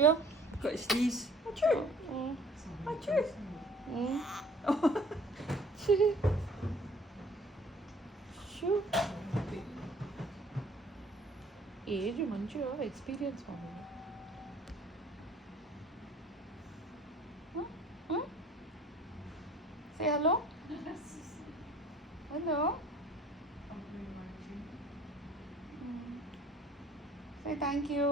Ja. Got his sleeves. Achoo. Achoo. Shoo. Age మంచిగా experience ఉంది. Say hello. Hello. Say thank you.